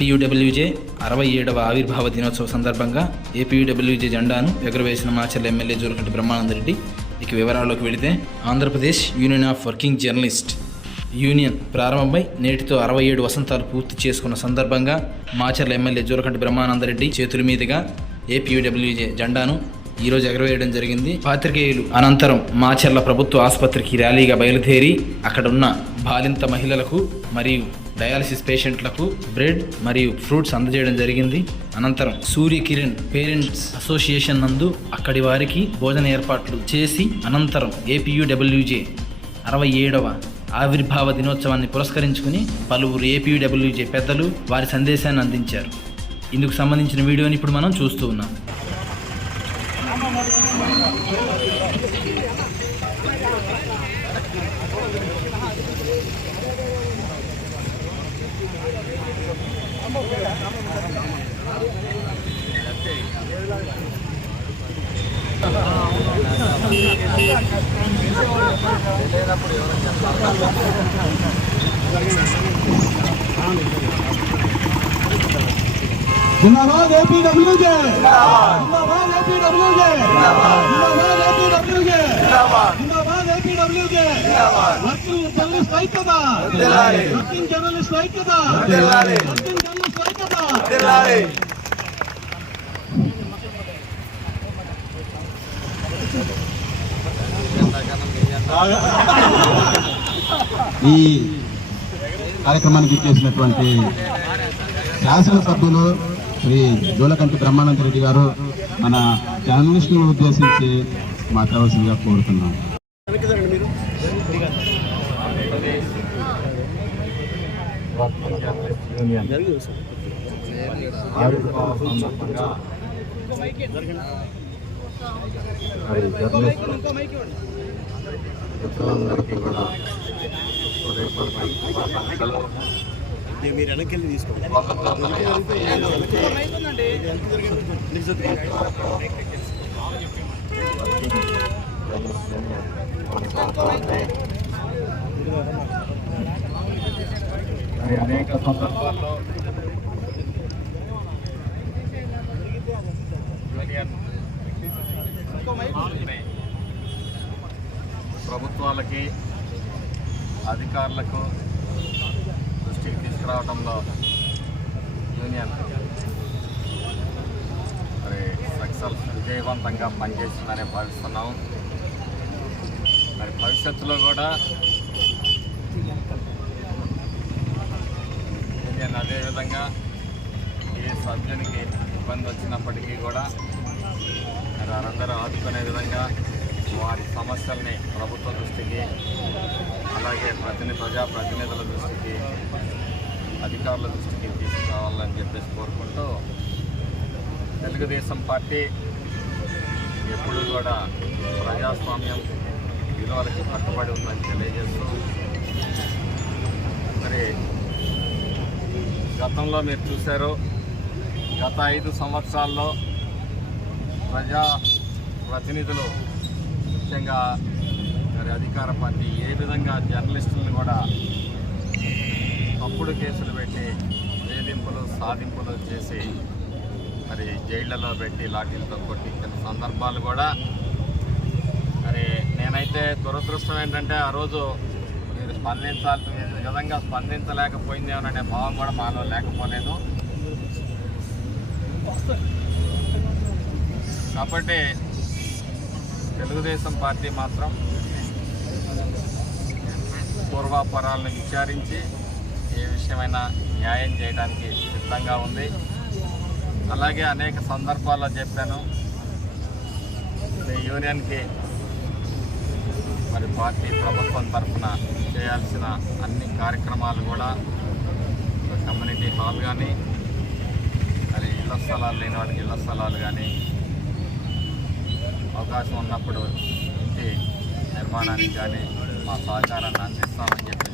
APUWJ 67వ ఆవిర్భావ దినోత్సవ సందర్భంగా ఏపీయూడబ్ల్యూజే జెండాను ఎగురవేసిన మాచర్ల ఎమ్మెల్యే జోలకంటి బ్రహ్మానందరెడ్డి. ఇక వివరాల్లోకి వెళితే, Andhra Pradesh union of working journalist union ప్రారంభమై నేటితో 67 వసంతాలు పూర్తి చేసుకున్న సందర్భంగా మాచర్ల ఎమ్మెల్యే జోలకంటి బ్రహ్మానందరెడ్డి చేతుల మీదుగా ఏపీయూడబ్ల్యూజే జెండాను ఈరోజు ఎగరవేయడం జరిగింది. పాత్రికేయులు అనంతరం మాచర్ల ప్రభుత్వ ఆసుపత్రికి ర్యాలీగా బయలుదేరి అక్కడున్న బాలింత మహిళలకు మరియు డయాలసిస్ పేషెంట్లకు బ్రెడ్ మరియు ఫ్రూట్స్ అందజేయడం జరిగింది. అనంతరం సూర్యకిరణ్ పేరెంట్స్ అసోసియేషన్ నందు అక్కడి వారికి భోజన ఏర్పాట్లు చేసి అనంతరం ఏపీయూడబ్ల్యూజే 67వ ఆవిర్భావ దినోత్సవాన్ని పురస్కరించుకుని పలువురు ఏపీయూడబ్ల్యూజే పెద్దలు వారి సందేశాన్ని అందించారు. ఇందుకు సంబంధించిన వీడియోని ఇప్పుడు మనం చూస్తూ ఉన్నాం. जिंदाबाद एपीडब्ल्यूजे, जिंदाबाद एपीडब्ल्यूजे, जिंदाबाद एपीडब्ल्यूजे, जिंदाबाद एपीडब्ल्यूजे, वर्किंग जर्नलिस्ट ऐक्यता, वर्किंग जर्नलिस्ट ऐक्यता, वर्किंग जर्नलिस्ट ऐक्यता. ఈ కార్యక్రమానికి చేసినటువంటి శాసనసభ్యులు శ్రీ జోలకంటి బ్రహ్మానందరెడ్డి గారు మన జర్నలిస్టులను ఉద్దేశించి మాట్లాడవలసిందిగా కోరుతున్నాం. మీరు వెనకెళ్ళి తీసుకోండి. అనేక సందర్భాల్లో ప్రభుత్వాలకి అధికారులకు దృష్టికి తీసుకురావడంలో యూనియన్ మరి సక్సెస్ విజయవంతంగా పనిచేస్తుందని భావిస్తున్నాం. మరి భవిష్యత్తులో కూడా యూనియన్ అదేవిధంగా ఏ సభ్యునికి ఇబ్బంది వచ్చినప్పటికీ కూడా మరి వారందరూ ఆదుకునే విధంగా వారి సమస్యల్ని ప్రభుత్వ దృష్టికి, అలాగే ప్రజాప్రతినిధుల దృష్టికి, అధికారుల దృష్టికి తీసుకురావాలని చెప్పేసి కోరుకుంటూ, తెలుగుదేశం పార్టీ ఎప్పుడు కూడా ప్రజాస్వామ్యం విలువలకి కట్టుబడి ఉందని తెలియజేస్తూ, మరి గతంలో మీరు చూశారు, గత 5 సంవత్సరాల్లో ప్రజాప్రతినిధులు ముఖ్యంగా మరి అధికార పార్టీ ఏ విధంగా జర్నలిస్టులను కూడా తప్పుడు కేసులు పెట్టి వేధింపులు సాధింపులు చేసి మరి జైళ్లలో పెట్టి లాఠీలతో కొట్టించిన సందర్భాలు కూడా మరి నేనైతే దురదృష్టం ఏంటంటే ఆ రోజు మీరు విధంగా స్పందించలేకపోయిందేమోననే భావం కూడా మాలో లేకపోలేదు. కాబట్టి తెలుగుదేశం పార్టీ మాత్రం పూర్వాపరాలను విచారించి ఏ విషయమైనా న్యాయం చేయడానికి సిద్ధంగా ఉంది. అలాగే అనేక సందర్భాల్లో చెప్పాను, ఈ యూనియన్కి మరి పార్టీ ప్రభుత్వం తరఫున చేయాల్సిన అన్ని కార్యక్రమాలు కూడా కమ్యూనిటీ హాల్ కానీ, మరి ఇళ్ల స్థలాలు లేని వాళ్ళకి ఇళ్ల స్థలాలు కానీ, అవకాశం ఉన్నప్పుడు ఇంటి నిర్మాణానికి కానీ మా సహకారాన్ని అందిస్తామని చెప్పి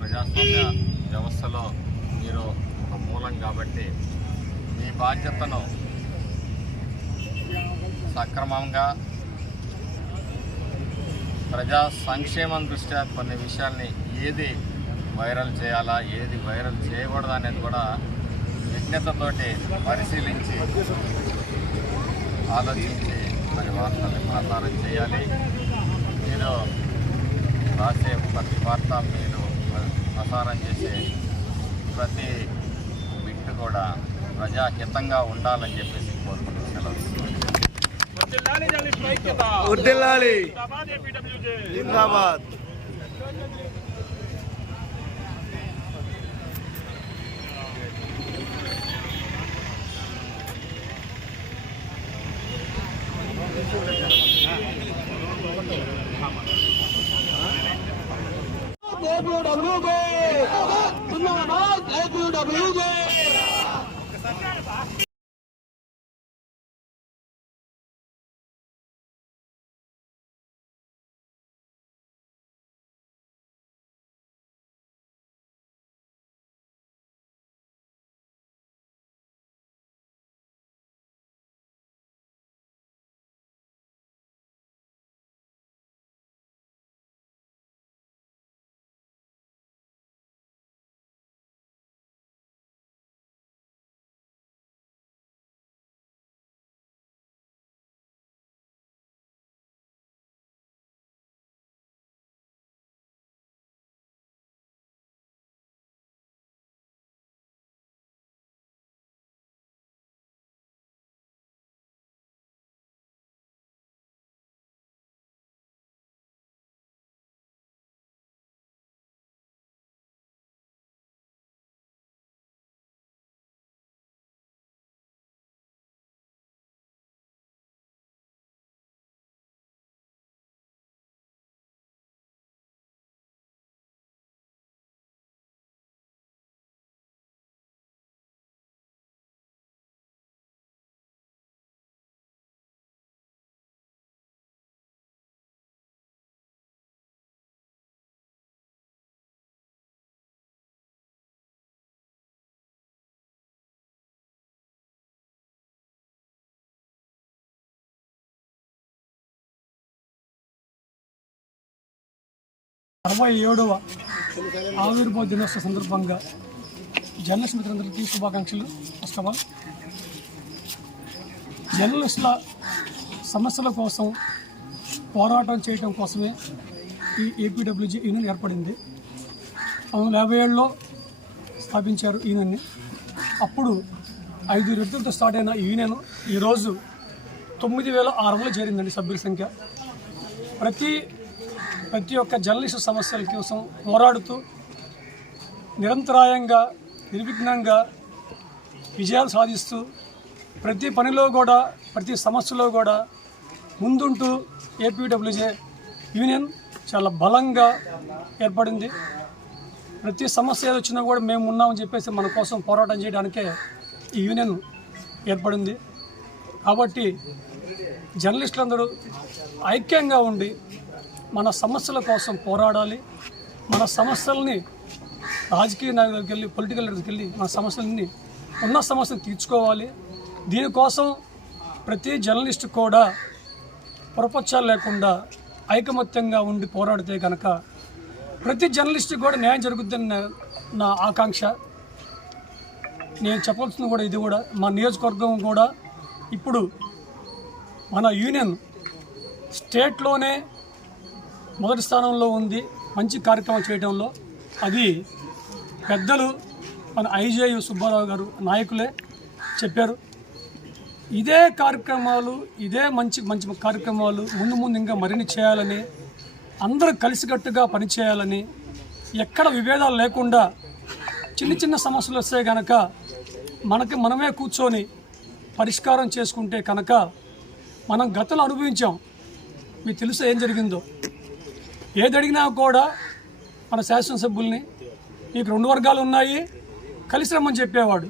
ప్రజాస్వామ్య వ్యవస్థలో మీరు ఒక మూలం కాబట్టి మీ బాధ్యతను సక్రమంగా ప్రజా సంక్షేమం దృష్ట్యా కొన్ని విషయాల్ని ఏది వైరల్ చేయాలా, ఏది వైరల్ చేయకూడదు అనేది కూడా విజ్ఞతతోటి పరిశీలించి ఆలోచించి మరి వార్తల్ని ప్రసారం చేయాలి. మీరు రాసే ప్రతి వార్త, మీరు ప్రసారం చేసే ప్రతి బిట్ కూడా ప్రజాహితంగా ఉండాలని చెప్పేసి కోరుకుంటున్నాను. వర్ధిల్లాలి. జిందాబాద్. వ ఆవిర్భావ దినోత్సవ సందర్భంగా జర్నలిస్ట్ మిత్రులందరికీ శుభాకాంక్షలు. ఫస్ట్ ఆఫ్ ఆల్, జర్నలిస్టుల సమస్యల కోసం పోరాటం చేయడం కోసమే ఈ ఏపీడబ్ల్యూజే యూనియన్ ఏర్పడింది. 1957లో స్థాపించారు యూనియన్ని. అప్పుడు 5 వ్యక్తులతో స్టార్ట్ అయిన ఈ యూనియన్ ఈరోజు 9,600 చేరిందండి సభ్యుల సంఖ్య. ప్రతి ఒక్క జర్నలిస్టు సమస్యల కోసం పోరాడుతూ నిరంతరాయంగా నిర్విఘ్నంగా విజయాలు సాధిస్తూ ప్రతి పనిలో కూడా ప్రతి సమస్యలో కూడా ముందుంటూ ఏపీడబ్ల్యూజే యూనియన్ చాలా బలంగా ఏర్పడింది. ప్రతి సమస్య ఏది వచ్చినా కూడా మేము ఉన్నామని చెప్పేసి మన కోసం పోరాటం చేయడానికే ఈ యూనియన్ ఏర్పడింది. కాబట్టి జర్నలిస్టులందరూ ఐక్యంగా ఉండి మన సమస్యల కోసం పోరాడాలి. మన సమస్యల్ని రాజకీయ నాయకుల దగ్గరికి వెళ్ళి, పొలిటికల్ లీడర్స్కి వెళ్ళి మన సమస్యలని ఉన్న సమస్యలు తీర్చుకోవాలి. దీనికోసం ప్రతి జర్నలిస్టు కూడా పొరపక్షాలు లేకుండా ఐకమత్యంగా ఉండి పోరాడితే కనుక ప్రతి జర్నలిస్టుకి కూడా న్యాయం జరుగుతుందని నా ఆకాంక్ష. నేను చెప్పాల్సింది కూడా ఇది కూడా మా నియోజకవర్గం కూడా ఇప్పుడు మన యూనియన్ స్టేట్లోనే మొదటి స్థానంలో ఉంది మంచి కార్యక్రమం చేయడంలో. అది పెద్దలు మన ఐజేయు సుబ్బారావు గారు నాయకులే చెప్పారు. ఇదే కార్యక్రమాలు, ఇదే మంచి కార్యక్రమాలు ముందు ఇంకా మరిన్ని చేయాలని, అందరూ కలిసికట్టుగా పనిచేయాలని, ఎక్కడ విభేదాలు లేకుండా చిన్న సమస్యలు వస్తే కనుక మనమే కూర్చొని పరిష్కారం చేసుకుంటే కనుక మనం గతంలో అనుభవించాం. మీకు తెలుసు ఏం జరిగిందో. ఏది అడిగినా కూడా మన శాసనసభ్యుల్ని మీకు 2 వర్గాలు ఉన్నాయి కలిసి రమ్మని చెప్పేవాడు.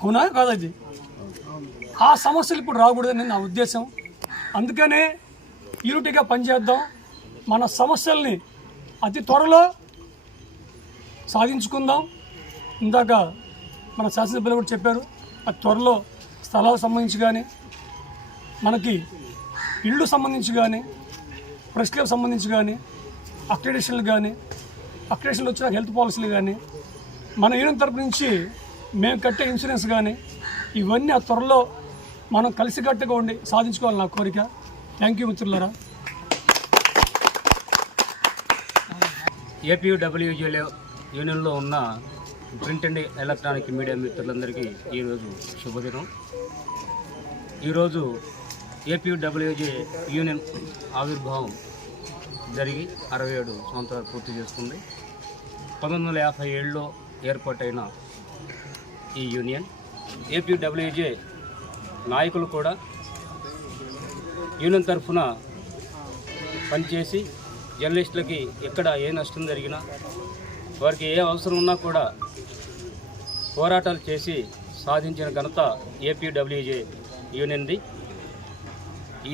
అవునా కాదది? ఆ సమస్యలు ఇప్పుడు రాకూడదని నా ఉద్దేశం. అందుకనే యూనిటీగా పనిచేద్దాం. మన సమస్యల్ని అతి త్వరలో సాధించుకుందాం. ఇందాక మన శాసనసభ్యులు కూడా చెప్పారు, అతి త్వరలో స్థలాలకు సంబంధించి కానీ, మనకి ఇళ్ళు సంబంధించి కానీ, ప్రెస్ క్లబ్ సంబంధించి కానీ, అక్రిడిషన్లు కానీ, అక్రేషన్లు వచ్చిన హెల్త్ పాలసీలు కానీ మన యూనియన్ తరపు నుంచి మేము కట్టే ఇన్సూరెన్స్ కానీ ఇవన్నీ ఆ త్వరలో మనం కలిసికట్టుగా ఉండి సాధించుకోవాలి నా కోరిక. థ్యాంక్ యూ మిత్రులారా. ఏపీడబ్ల్యూజేలో యూనియన్లో ఉన్న ప్రింట్ అండ్ ఎలక్ట్రానిక్ మీడియా మిత్రులందరికీ ఈరోజు శుభదినం. ఈరోజు ఏపీడబ్ల్యూజే యూనియన్ ఆవిర్భావం జరిగి 67 సంవత్సరాలు పూర్తి చేస్తుంది. 1957లో ఏర్పాటైన ఈ యూనియన్ ఏపీడబ్ల్యూజే నాయకులు కూడా యూనియన్ తరఫున పనిచేసి జర్నలిస్టులకి ఎక్కడ ఏ నష్టం జరిగినా వారికి ఏ అవసరం ఉన్నా కూడా పోరాటాలు చేసి సాధించిన ఘనత ఏపీడబ్ల్యూజే యూనియన్ది.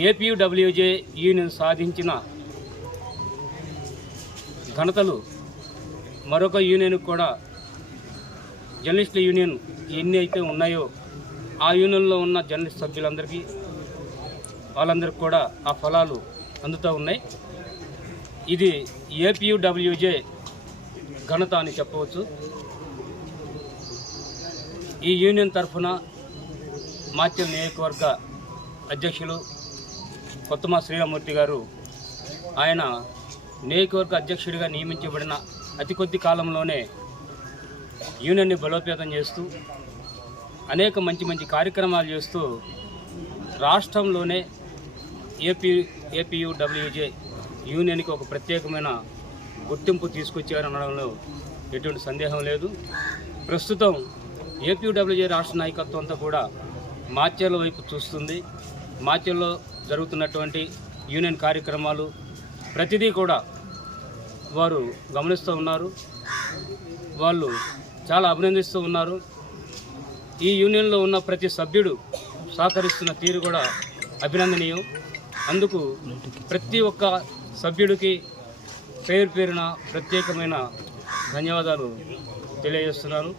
ఏపీడబ్ల్యూజే యూనియన్ సాధించిన ఘనతలు మరొక యూనియన్ కూడా జర్నలిస్టుల యూనియన్ ఎన్ని అయితే ఉన్నాయో ఆ యూనియన్లో ఉన్న జర్నలిస్ట్ సభ్యులందరికీ వాళ్ళందరికీ కూడా ఆ ఫలాలు అందుతూ ఉన్నాయి. ఇది ఏపీడబ్ల్యూజే ఘనత అని చెప్పవచ్చు. ఈ యూనియన్ తరఫున మాచల్ నియోజకవర్గ అధ్యక్షులు కొత్తమా శ్రీరామూర్తి గారు ఆయన నియోజకవర్గ అధ్యక్షుడిగా నియమించబడిన అతి కొద్ది కాలంలోనే యూనియన్ని బలోపేతం చేస్తూ అనేక మంచి మంచి కార్యక్రమాలు చేస్తూ రాష్ట్రంలోనే ఏపీయూడబ్ల్యూజే యూనియన్కి ఒక ప్రత్యేకమైన గుర్తింపు తీసుకొచ్చారనడంలో ఎటువంటి సందేహం లేదు. ప్రస్తుతం ఏపీడబ్ల్యూజే రాష్ట్ర నాయకత్వం అంతా కూడా మాచర్ల వైపు చూస్తుంది. మాచర్లో జరుగుతున్నటువంటి యూనియన్ కార్యక్రమాలు ప్రతిదీ కూడా వారు గమనిస్తూ ఉన్నారు, వాళ్ళు చాలా అభినందిస్తూ ఉన్నారు. ఈ యూనియన్లో ఉన్న ప్రతి సభ్యుడు సహకరిస్తున్న తీరు కూడా అభినందనీయం. అందుకు ప్రతి ఒక్క సభ్యుడికి పేరు పేరున ప్రత్యేకమైన ధన్యవాదాలు తెలియజేస్తున్నాను.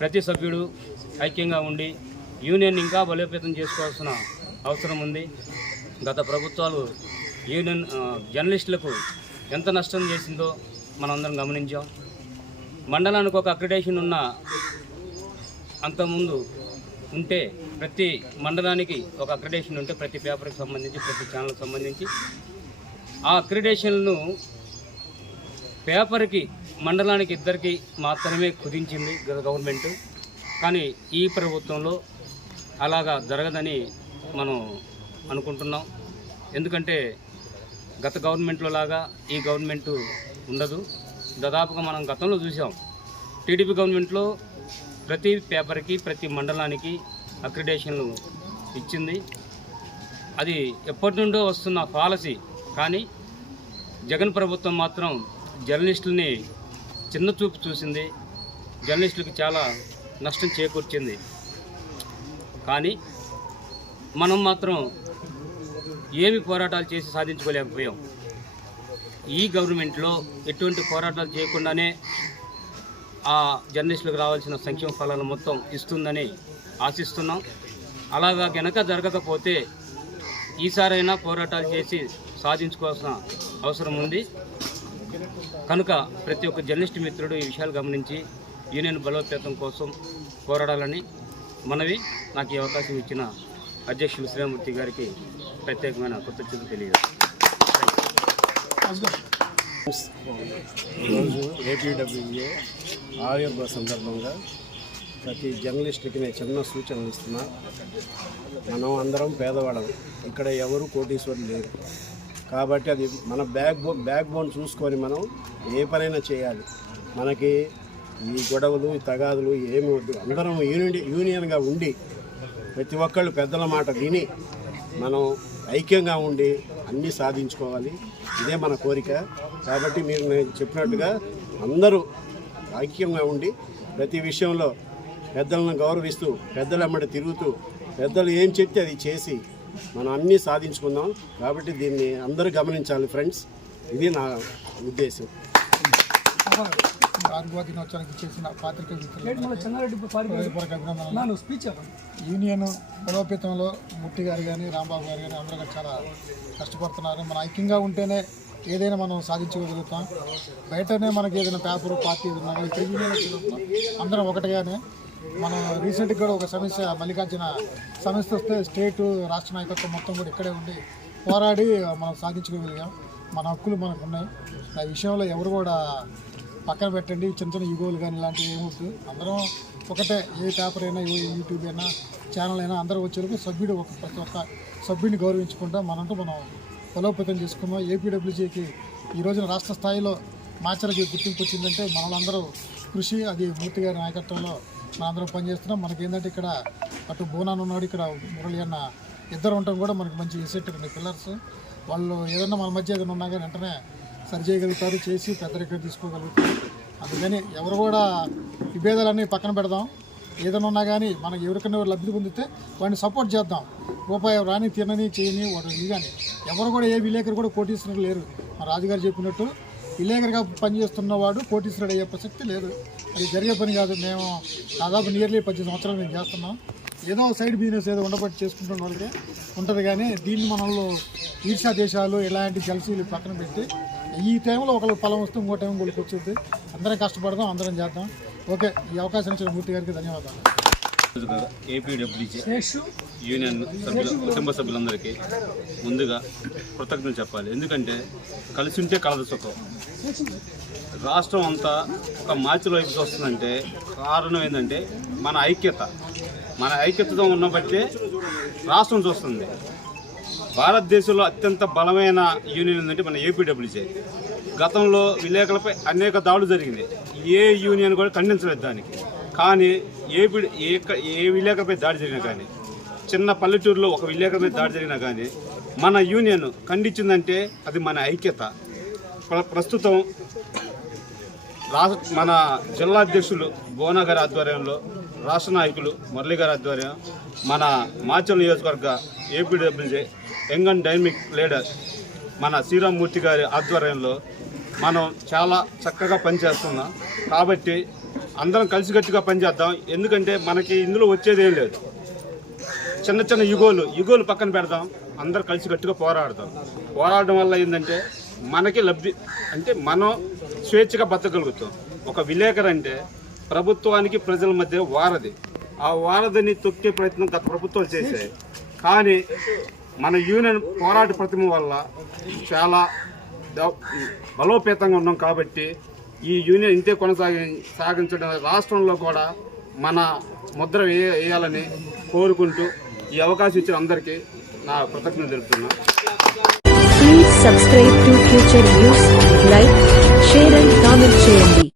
ప్రతి సభ్యుడు ఐక్యంగా ఉండి యూనియన్ ఇంకా బలోపేతం చేసుకోవాల్సిన అవసరం ఉంది. గత ప్రభుత్వాలు యూనియన్ జర్నలిస్టులకు ఎంత నష్టం చేసిందో మనందరం గమనించాం. మండలానికి ఒక అక్రిడేషన్ ఉన్న అంతకుముందు ఉంటే ప్రతి మండలానికి ఒక అక్రిడేషన్ ఉంటే ప్రతి పేపర్కి సంబంధించి ప్రతి ఛానల్కి సంబంధించి ఆ అక్రిడేషన్లను పేపర్కి మండలానికి ఇద్దరికి మాత్రమే కుదించింది గవర్నమెంట్. కానీ ఈ ప్రభుత్వంలో అలాగా జరగదని మనం అనుకుంటున్నాం. ఎందుకంటే గత గవర్నమెంట్లో లాగా ఈ గవర్నమెంటు ఉండదు. దాదాపుగా మనం గతంలో చూసాం, టీడీపీ గవర్నమెంట్లో ప్రతి పేపర్కి ప్రతి మండలానికి అక్రిడేషన్లు ఇచ్చింది. అది ఎప్పటి నుండో వస్తున్న పాలసీ. కానీ జగన్ ప్రభుత్వం మాత్రం జర్నలిస్టులని చిన్న చూపు చూసింది, జర్నలిస్టులకు చాలా నష్టం చేకూర్చింది. కానీ మనం మాత్రం ఏమి పోరాటాలు చేసి సాధించుకోలేకపోయాం. ఈ గవర్నమెంట్లో ఎటువంటి పోరాటాలు చేయకుండానే ఆ జర్నలిస్టులకు రావాల్సిన సంక్షేమ ఫలాలు మొత్తం ఇస్తుందని ఆశిస్తున్నాం. అలాగా గనక జరగకపోతే ఈసారైనా పోరాటాలు చేసి సాధించుకోవాల్సిన అవసరం ఉంది. కనుక ప్రతి ఒక్క జర్నలిస్ట్ మిత్రుడు ఈ విషయాలు గమనించి యూనియన్ బలోపేతం కోసం పోరాడాలని మనవి. నాకు ఈ అవకాశం ఇచ్చిన అధ్యక్షులు శ్రీరామూర్తి గారికి ప్రత్యేకమైన కృతజ్ఞతలు తెలియజేస్తాను. ఈరోజు ఏపీడబ్ల్యూఏ ఆవిర్భావ సందర్భంగా ప్రతి జర్నలిస్టుకి నేను చిన్న సూచనలు ఇస్తున్నా. మనం అందరం పేదవాళ్ళం, ఇక్కడ ఎవరు కోటీశ్వరులు లేరు. కాబట్టి అది మన బ్యాక్ బోన్ చూసుకొని మనం ఏ పనైనా చేయాలి. మనకి ఈ గొడవలు ఈ తగాదులు ఏమి వద్దు. అందరం యూనియన్గా ఉండి ప్రతి ఒక్కళ్ళు పెద్దల మాట విని మనం ఐక్యంగా ఉండి అన్నీ సాధించుకోవాలి. ఇదే మన కోరిక. కాబట్టి మీరు నేను చెప్పినట్టుగా అందరూ ఐక్యంగా ఉండి ప్రతి విషయంలో పెద్దలను గౌరవిస్తూ పెద్దల వెంబడి తిరుగుతూ పెద్దలు ఏం చెప్తే అది చేసి మనం అన్నీ సాధించుకుందాం. కాబట్టి దీన్ని అందరూ గమనించాలి ఫ్రెండ్స్. ఇది నా ఉద్దేశం. ఆర్గో దినోత్సవానికి చేసిన యూనియన్ బలోపేతంలో ముట్టి గారు కానీ రాంబాబు గారు కానీ అందరూ చాలా కష్టపడుతున్నారు. మన ఐక్యంగా ఉంటేనే ఏదైనా మనం సాధించగలుగుతాం. బయటనే మనకి ఏదైనా పేపర్ పార్టీ ఏదైనా ఇక్కడ యూనియన్ వచ్చినప్పుడు అందరం ఒకటిగానే. మనం రీసెంట్గా కూడా ఒక సమస్య మల్లికార్జున సమస్య వస్తే స్టేటు రాష్ట్ర నాయకత్వం మొత్తం కూడా ఇక్కడే ఉండి పోరాడి మనం సాధించుకోగలిగాం. మన హక్కులు మనకు ఉన్నాయి. ఆ విషయంలో ఎవరు కూడా పక్కన పెట్టండి, చిన్న చిన్న యుగోలు కానీ ఇలాంటివి ఏమవుతుంది. అందరం ఒకటే, ఏ పేపర్ అయినా ఏ యూట్యూబ్ అయినా ఛానల్ అయినా అందరూ వచ్చేందుకు సభ్యుడు ప్రతి ఒక్క సభ్యుడిని గౌరవించుకుంటా మనంటూ మనం బలోపేతం చేసుకున్నాం. ఏపీడబ్ల్యూజీకి ఈ రోజున రాష్ట్ర స్థాయిలో మాచర్కి గుర్తింపు వచ్చిందంటే మనలందరూ కృషి, అది మూర్తి గారి నాయకత్వంలో మనందరం పనిచేస్తున్నాం. మనకేంటంటే ఇక్కడ అటు బోనాన్ ఉన్నాడు, ఇక్కడ మురళి అన్న ఇద్దరు ఉండటం కూడా మనకు మంచి ఎసెట్ ఉన్నాయి పిల్లర్స్. వాళ్ళు ఏదన్నా మన మధ్య ఏదైనా ఉన్నా కానీ వెంటనే సరి చేయగలుగుతారు, చేసి పెద్ద రికార్డు తీసుకోగలుగుతారు. అందుకని ఎవరు కూడా విభేదాలన్నీ పక్కన పెడదాం. ఏదైనా ఉన్నా కానీ మనకి ఎవరికైనా లబ్ధి పొందితే వాడిని సపోర్ట్ చేద్దాం. రూపాయి రాని తినని చేయని వాడు ఇది కానీ ఎవరు కూడా ఏ విలేకరు కూడా కోటీశ్వరుడు లేరు. మా రాజుగారు చెప్పినట్టు విలేకరుగా పనిచేస్తున్నవాడు కోటీశ్వరుడు అయ్యే ప్రసక్తి లేదు. అది జరిగే పని కాదు. మేము దాదాపు నియర్లీ 10 సంవత్సరాలు మేము చేస్తున్నాం. ఏదో సైడ్ బిజినెస్ ఏదో ఉండబట్టి చేసుకుంటున్న వాళ్ళకి ఉంటుంది. కానీ దీన్ని మనలో ఈర్ష్యా దేశాలు ఇలాంటి జలసీలు పక్కన పెట్టి ఈ టైంలో ఒకళ్ళు ఫలం వస్తే ఇంకో టైం వాళ్ళకి వచ్చేది. అందరం కష్టపడదాం, అందరం చేద్దాం. ఓకే, ఈ అవకాశం ఇచ్చిన మూర్తి గారికి ధన్యవాదాలు. ఏపీడబ్ల్యూజే యూనియన్ సభ్యులు, కుటుంబ సభ్యులందరికీ ముందుగా కృతజ్ఞతలు చెప్పాలి. ఎందుకంటే కలిసి ఉంటే కలదు సుఖం. రాష్ట్రం అంతా ఒక మార్చి వైపు వస్తుందంటే కారణం ఏంటంటే మన ఐక్యతతో ఉన్నబట్టే రాష్ట్రం చూస్తుంది. భారతదేశంలో అత్యంత బలమైన యూనియన్ ఏంటంటే మన ఏపీడబ్ల్యూజే. గతంలో విలేకరులపై అనేక దాడులు జరిగింది. ఏ యూనియన్ కూడా ఖండించలేదు దానికి. కానీ ఏ విలేకరుపై దాడి జరిగినా కానీ, చిన్న పల్లెటూరులో ఒక విలేకరుపై దాడి జరిగినా కానీ మన యూనియన్ ఖండించిందంటే అది మన ఐక్యత. ప్రస్తుతం మన జిల్లా అధ్యక్షులు బోనా గారి ఆధ్వర్యంలో, రాష్ట్ర నాయకులు మురళి గారి ఆధ్వర్యం, మన మాచల్ నియోజకవర్గ APWJ young and dynamic leader మన శ్రీరామ్మూర్తి గారి ఆధ్వర్యంలో మనం చాలా చక్కగా పనిచేస్తున్నాం. కాబట్టి అందరం కలిసికట్టుగా పనిచేద్దాం. ఎందుకంటే మనకి ఇందులో వచ్చేదేం లేదు. చిన్న చిన్న యుగోలు పక్కన పెడదాం, అందరు కలిసికట్టుగా పోరాడడం వల్ల ఏంటంటే మనకి లబ్ధి, అంటే మనం స్వేచ్ఛగా బతకగలుగుతాం. ఒక విలేకరు అంటే ప్రభుత్వానికి ప్రజల మధ్య వారధి. ఆ వారధిని తొక్కే ప్రయత్నం గత ప్రభుత్వం చేశాయి. కానీ మన యూనియన్ పోరాట ప్రతిమ వల్ల చాలా బలోపేతంగా ఉన్నాం. కాబట్టి ఈ యూనియన్ ఇంతే సాగించడం రాష్ట్రంలో కూడా మన ముద్ర వేయాలని కోరుకుంటూ ఈ అవకాశం ఇచ్చిన అందరికీ నా కృతజ్ఞతలు తెలుపుతున్నాను. Please subscribe to Future News, like, share and comment చేయండి.